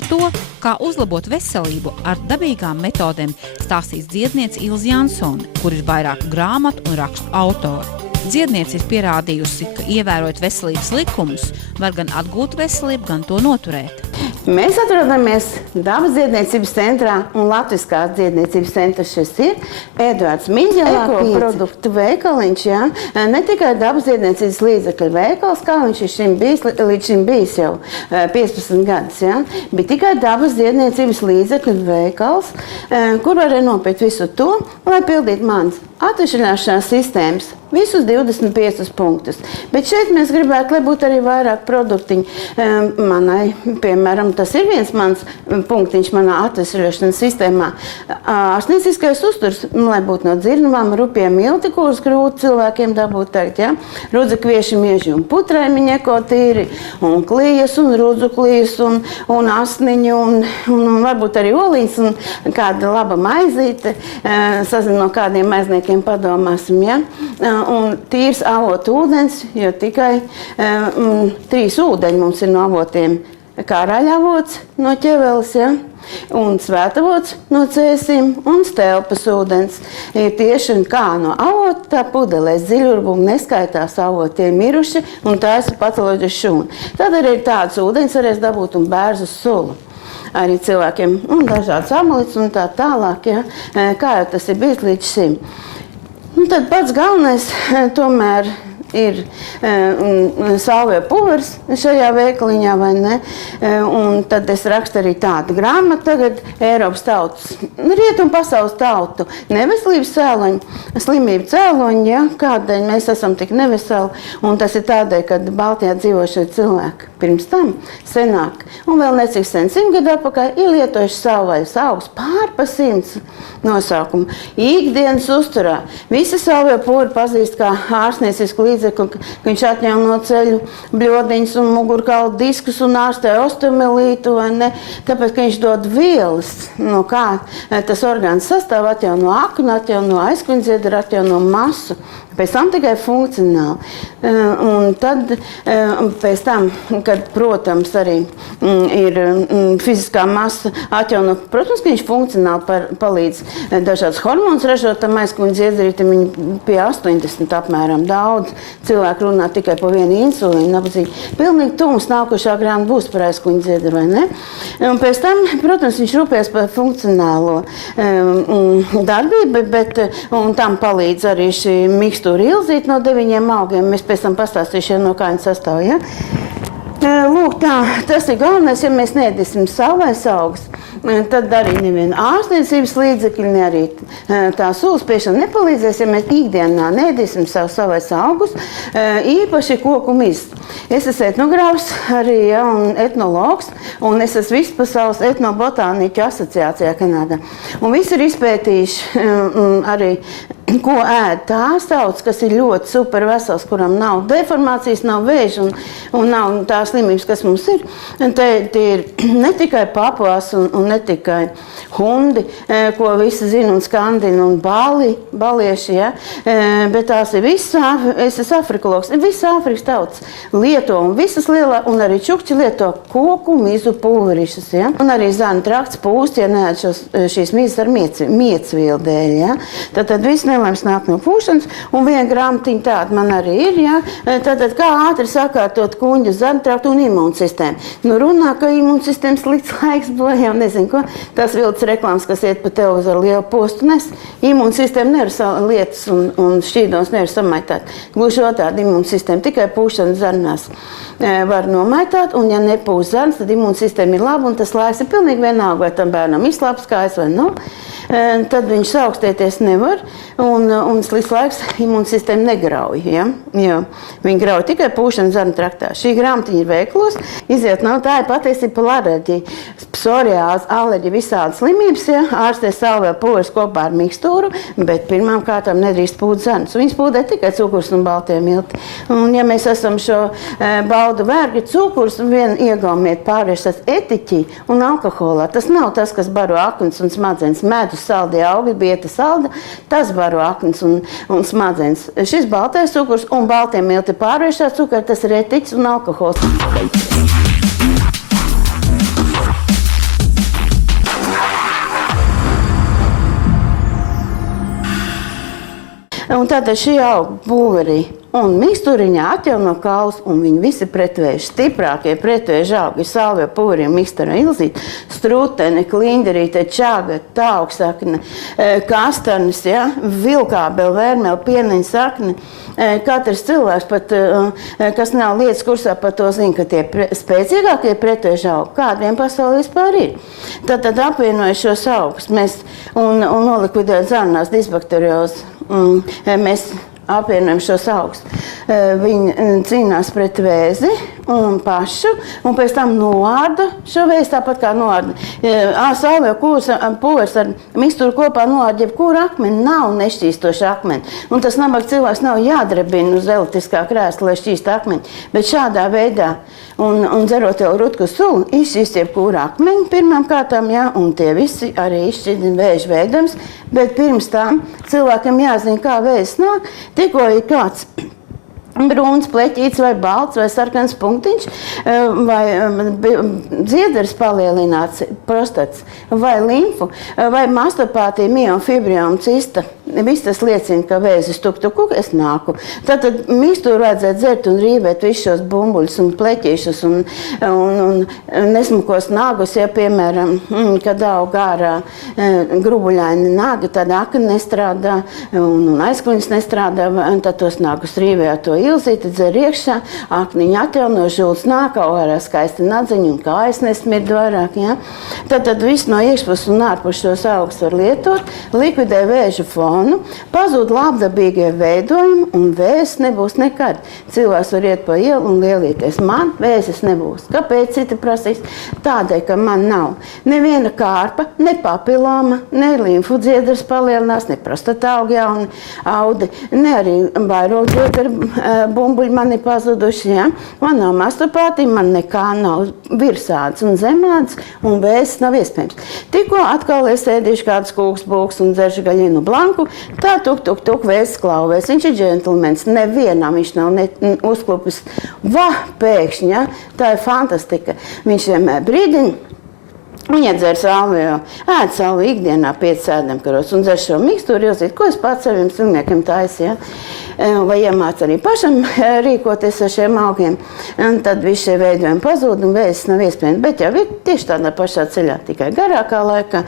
Par to, kā uzlabot veselību ar dabīgām metodēm, stāstīs dziedniece Ilze Jansone, kur ir vairāku grāmatu un rakstu autori. Dziedniece ir pierādījusi, ka ievērojot veselības likumus, var gan atgūt veselību, gan to noturēt. Mēs atrodamies Dabas dziedniecības centrā un Latviskās dziedniecības centrs šis ir Eduards Miņģelā produktu veikaliņš, jā. Ne tikai Dabas dziedniecības līdzekļu veikals, kā viņš līdz šim bijis jau 15 gadus, jā, bet tikai Dabas dziedniecības līdzekļu veikals, kur var nopirkt visu to, lai pildītu manas atvešanāšanās sistēmas. Visus 25 punktus. Bet šeit mēs gribētu, lai būtu arī vairāk produktiņu. Manai, piemēram, tas ir viens mans punktiņš manā atvesaļošanas sistēmā. Ārstnieciskais uzturs, lai būtu no dzirnavām, rupiem milti, kurus grūti cilvēkiem dabūt tagad, ja? Rudzekvieši, mieži un putraimiņi ekotīri, un klijas, un rudzu klijas, un asniņu, un varbūt arī oliņas, un kāda laba maizīte. Sazin no kādiem maizniekiem padomāsim, ja? Un tīrs avotu ūdens, jo tikai 3 ūdeņi mums ir no avotiem. Kāraļavots no ķeveles, ja? Un svētavots no cēsīm un stelpas ūdens. Ir tieši kā no avota, tā pudelēs dziļurbumi neskaitās avoti ir miruši un tā ir patoloģiski šūna. Tad arī ir tāds ūdens varēs dabūt un bērzu sulu. Arī cilvēkiem un dažāds amulets un tā tālāk, ja? Kā jau tas ir bijis līdz šim. Un tad pats galvenais tomēr ir salvie pulveris šajā veikaliņā, vai ne? Un tad es rakstu arī tādu grāmatu tagad Eiropas tautas, rietumu pasaules tautu neveselības cēloņi, slimību cēloņi, ja? Kādēļ mēs esam tik neveseli. Un tas ir tādēļ, kad Baltijā dzīvošie cilvēki pirms tam senāk. Un vēl necik sen 100 gadu atpakaļ ir lietojuši salvais augs pār pa 100 nosaukumu. Ikdienas uzturā. Visi salvie pulveri pazīst kā ārstniecisku līdzekli, ka viņš atņem no ceļu bļodiņus un mugurkaulu diskus un ārstē osteomielītu, vai ne? Tāpēc, ka viņš dod vielas, no kā tas orgāns sastāv, atjauno aknu, atjauno aizkuņdziedru, atjauno masu. Pēc tam tikai funkcionāli. Un tad pēc tam, kad, protams, arī ir fiziskā masa atjauno, protams, ka viņš funkcionāli palīdz dažādas hormonus ražot, tam aizkuņdziedrītam viņi pie 80 apmēram daudz. Cilvēki runā tikai par vienu insulīnu, nabadzīgi. Pilnīgi tums nākošā grāmata būs par aizkuņdziedru, vai ne? Un pēc tam, protams, viņš rūpēs par funkcionālo darbību, un tam palīdz arī šī mikstūra ilzīt no 9 augiem. Mēs pēc tam pastāstīšu, no kā viņi sastāv, ja? Lūk, tā, tas ir galvenais, ja mēs neēdīsim salvais augs, tad arī neviena ārstniecības līdzekļi, ne arī tā sūlas piešana nepalīdzēs, ja mēs ikdienā neēdīsim savais augus, īpaši koku mizs. Es esmu etnogrāfs arī, ja, un etnologs, un es esmu vispasaules etnobotāniķu asociācijā Kanādā. Un visi ir izpētījuši arī, ko ēd tās tautas, kas ir ļoti super vesels, kuram nav deformācijas, nav vēža un nav tās slimības, kas mums ir. Te ir ne tikai papuās un ne tikai hundi, ko visi zina un skandina, un balieši, ja? Bet tās ir visas, es esmu afrikologs, visas Āfrikas tautas lieto, un visas lielā, un arī čukči lieto koku mizu pulverišas, ja? Un arī zāņu trakts pūst, ja neēd šīs mizas ar miecvielu dēļ, ja? Tad viss nelēms nāk no pūšanas, un viena grāmatiņa tāda man arī ir, ja? Tad kā ātri sakārtot kuņģu, zāņu traktu un imūnsistēmu. Nu runā, ka imūnsistēmas slikts laiks bojā, nezinu ko. Tas vilts reklāmas, kas iet pa televizoru lielu postu nes. Imūnsistēma nevar lietas un šķīdons nevar samaitāt. Gluži otrādi imūnsistēma tikai pūšana zarnās var nomaitāt, un ja nepūs zarnas, tad imūnsistēma ir laba, un tas laiks ir pilnīgi vienalga, vai tam bērnam izslāps kājas vai nav. Tad viņš saaugstēties nevar, un slikts laiks imūnsistēma negrauj, ja? Jo viņi grauj tikai pūšana zarnu traktā. Šī grāmatiņa ir veiklos, iziet nav tā ir patiesība par alerģiju. Psoriāzi, alerģija, visādas slimības, ja? Ārstē salvē pulveris kopā ar mikstūru, bet pirmām kārtām nedrīkst pūt zarnas. Viņas pūdē tikai cukurs un baltie milti. Un ja mēs esam šo baudu vērgi, cukurs un vienu iegaumiet pārvēršas etiķī un alkoholā. Tas nav tas, kas baro aknas un smadzenes. Medus saldi augi, bieta salda, tas baro aknas un smadzenes. Šis baltais cukurs un baltie milti pārvēršās cukuri, tas ir etiķis un alkohols. Un tātad šī auga būverī un miksturiņā atjauno kaulus, un viņi visi pretvēži. Stiprākie pretvēži augi ir salvie, pūri, mikstura ilzīt, strūtene, klinderīte, čāga, tauksakne, kastanis, ja? Vilkābeli, vērmeli, pieneņa sakne. Katrs cilvēks, pat, kas nav lietas kursā, par to zina, ka tie spēcīgākie pretvēži augi kādiem pasaulē vispār ir. Tad apvienoja šos augus un nolikvidēja zarnās disbakteriozi. Mēs apvienojam šos augus. Viņi cīnās pret vēzi un pašu, un pēc tam noārda šo vēzi, tāpat kā noārda. Salvie pūvers ar miksturu kopā noārda jebkuru akmeni, nav nešķīstoši akmeni. Un tas nabaga cilvēks nav jādrebina uz elektriskā krēsla, lai šķīst akmeni. Bet šādā veidā, un dzerot jau rutku sulu, izšķīst jebkuru akmeni pirmām kārtām, ja, un tie visi arī izšķīst vēža veidams. Bet pirms tam cilvēkam jāzina, kā vēzis nāk, tikko ir kāds brūns pleķīts vai balts vai sarkans punktiņš vai dziedars palielināts prostats vai limfu vai mastopātija, miofibrioma, cista. Viss tas liecina, ka vēzis tuk, es nāku. Tātad mikstūru vajadzētu dzert un rīvēt visus šos bumbuļus un pleķīšus un nesmukos nagus, ja, piemēram, kad aug ārā grubuļaini nagi, tad akni nestrādā un aizkuņas nestrādā, tad tos nagus rīvē to ilzīti, dzer iekšā, akniņi atjauno, žults nāk, ārā skaisti nadziņi un kājas nesmird vairāk, ja. Tad viss no iekšpus un ārpus šos augus var lietot, likvidē vēža fonu, pazūd labdabīgie veidojumi un vēzis nebūs nekad. Cilvēks var iet pa ielu un lielīties. Man vēzis nebūs. Kāpēc citi prasīs? Tādēļ, ka man nav neviena kārpa, ne papiloma, ne limfu dziedras palielinās, ne prostata aug jauni audi, ne arī vairogdziedra bumbuļi man ir pazuduši. Ja? Man nav mastopātija, man nekā nav virsāds un zemāds, un vēzis nav iespējams. Tikko atkal es ēdīšu kādus kūks, būks un dzeršu gaļinu blanku, tā tuk, vēzis klauvēs. Viņš ir džentlmens, nevienam viņš nav uzklupis. Pēkšņi, ja? Tā ir fantastika. Viņš vienmēr brīdiņ, viņa dzer salvi, ēd salvi ikdienā 5 ēdamkaros un dzer šo mikstūru ilzīt, ko es pats saviem slimniekiem taisu, ja? Vai iemāc arī pašam rīkoties ar šiem augiem, un tad visi šie veidojumi pazūd un vēzis nav iespējams. Bet jau ir tieši tādā pašā ceļā, tikai garākā laikā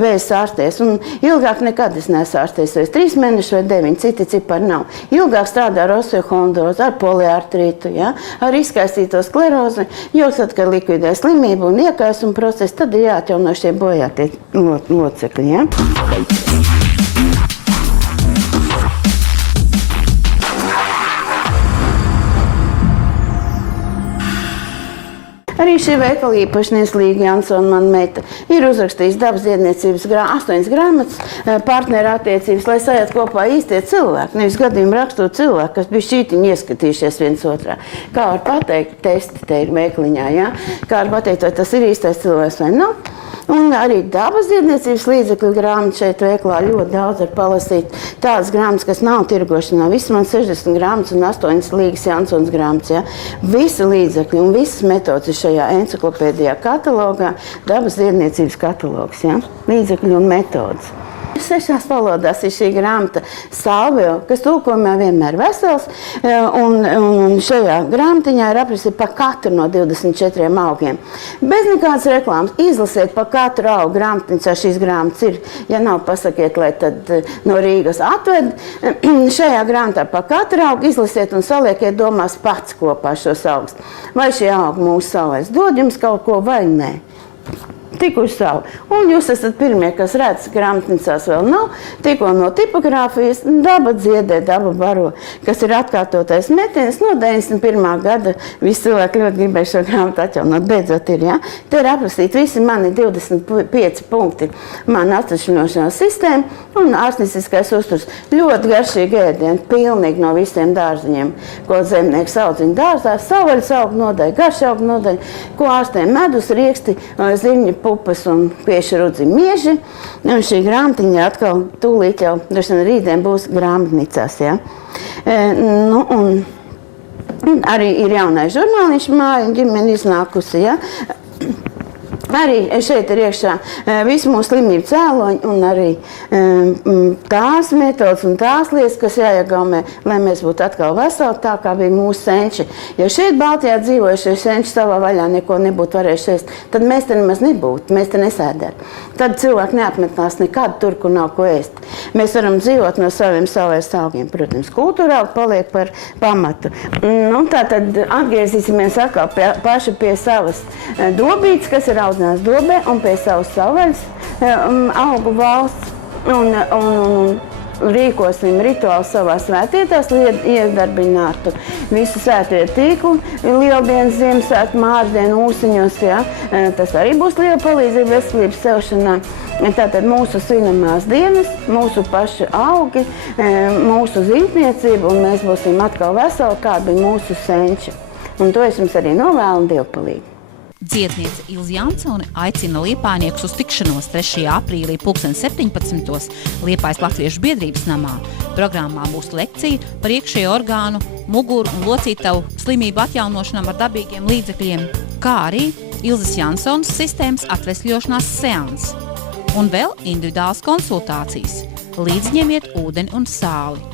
vēzis ārsties. Un ilgāk nekad es neesmu ārsties, vai 3 mēneši vai 9, citi cipari nav. Ilgāk strādā ar osteohondrozi, ar poliartrītu, ja? Ar izkaistīto sklerozi, jo tad, kad likvidē slimību un iekaisuma procesu, tad ir jāatjauno šie bojātie locekļi. Ja? Arī šī veikala īpašniece Līga Jansona, mana meita, ir uzrakstījis dabas dziedniecības 8 grāmatas partneru attiecības, lai sajiet kopā īstie cilvēki, nevis gadījumu rakstot cilvēki, kas bija šķītiņi ieskatījušies viens otrā. Kā var pateikt, testi te ir veikaliņā, ja? Kā var pateikt, vai tas ir īstais cilvēks vai nav. Un arī dabas dziedniecības līdzekļu grāmatu šeit veiklā ļoti daudz var palasīt. Tādas grāmatas, kas nav tirgošanā, visas man 60 grāmatas un 8 Līgas Jansons grāmatas. Ja? Visi līdzekļi un visas metodas ir šajā enciklopēdijā katalogā, dabas dziedniecības katalogs, ja? Līdzekļi un metodas. 6 valodās ir šī grāmata Salvio, kas tulkojumā vienmēr vesels, un šajā grāmatiņā ir aprakstīts par katru no 24 augiem. Bez nekādas reklāmas izlasiet par katru augu grāmatiņā, šīs grāmatas ir, ja nav, pasakiet, lai tad no Rīgas atved. Šajā grāmatā par katru augu izlasiet un saliekiet domās pats kopā šos augus. Vai šie augi mūsu savais dod jums kaut ko vai nē? Tikuši savu. Un jūs esat pirmie, kas redz, grāmatnicās vēl nav, tikko no tipogrāfijas daba dziedē, daba baro, kas ir atkārtotais metiens no 91. gada. Visi cilvēki ļoti gribēja šo grāmatu atjaunot, beidzot ir, ja? Te ir aprakstīti visi mani 25 punkti, mana atvesaļošanās sistēma un ārstnieciskais uzturs. Ļoti garšīgi ēdieni, pilnīgi no visiem dārziņiem, ko zemnieks audziņu dārzā, savvaļas augu nodaļa, garša augu nodaļa, ko ārstiem medus, rieksti, ziņi, pupas un pieši rudzi mieži. Un šī grāmatiņa atkal tūlīt jau, rītdien būs grāmatnicās, ja? Un arī ir jaunais žurnāliņš Māja ģimene iznākusi, ja? Arī šeit ir iekšā visu mūsu slimību cēloņi un arī tās metodas un tās lietas, kas jāiegaumē, lai mēs būtu atkal veseli, tā kā bija mūsu senči. Ja šeit Baltijā dzīvojušie senči savā vaļā neko nebūtu varējuši ēst, tad mēs te nemaz nebūtu, mēs te nesēdētu. Tad cilvēki neapmetnās nekad tur, kur nav ko ēst. Mēs varam dzīvot no saviem savvaļas augiem. Protams, kultūrāli paliek par pamatu. Nu, tātad atgriezīsimies atkal paši pie savas dobītes, kas ir audzināts dobē, un pie savas savvaļas augu valsts. Un rīkosim rituālu savā svētvietās, lai iedarbinātu visu svētviet tīklu, Lieldienas, Ziemassvētku, Mārdienu, Ūsiņos. Ja? Tas arī būs liela palīdzība veselības celšanā. Tātad mūsu svinamās dienas, mūsu paši augi, mūsu zīmniecība, un mēs būsim atkal veseli, kā bija mūsu senči. Un to es jums arī novēlu un dievpalīgi. Dziedniece Ilze Jansone aicina liepājniekus uz tikšanos 3. aprīlī 17. Liepājas Latviešu biedrības namā. Programmā būs lekcija par iekšējo orgānu, muguru un locītavu slimību atjaunošanām ar dabīgiem līdzekļiem, kā arī Ilzes Jansonas sistēmas atvesļošanās seanss. Un vēl individuālas konsultācijas. Līdzņemiet ūdeni un sāli.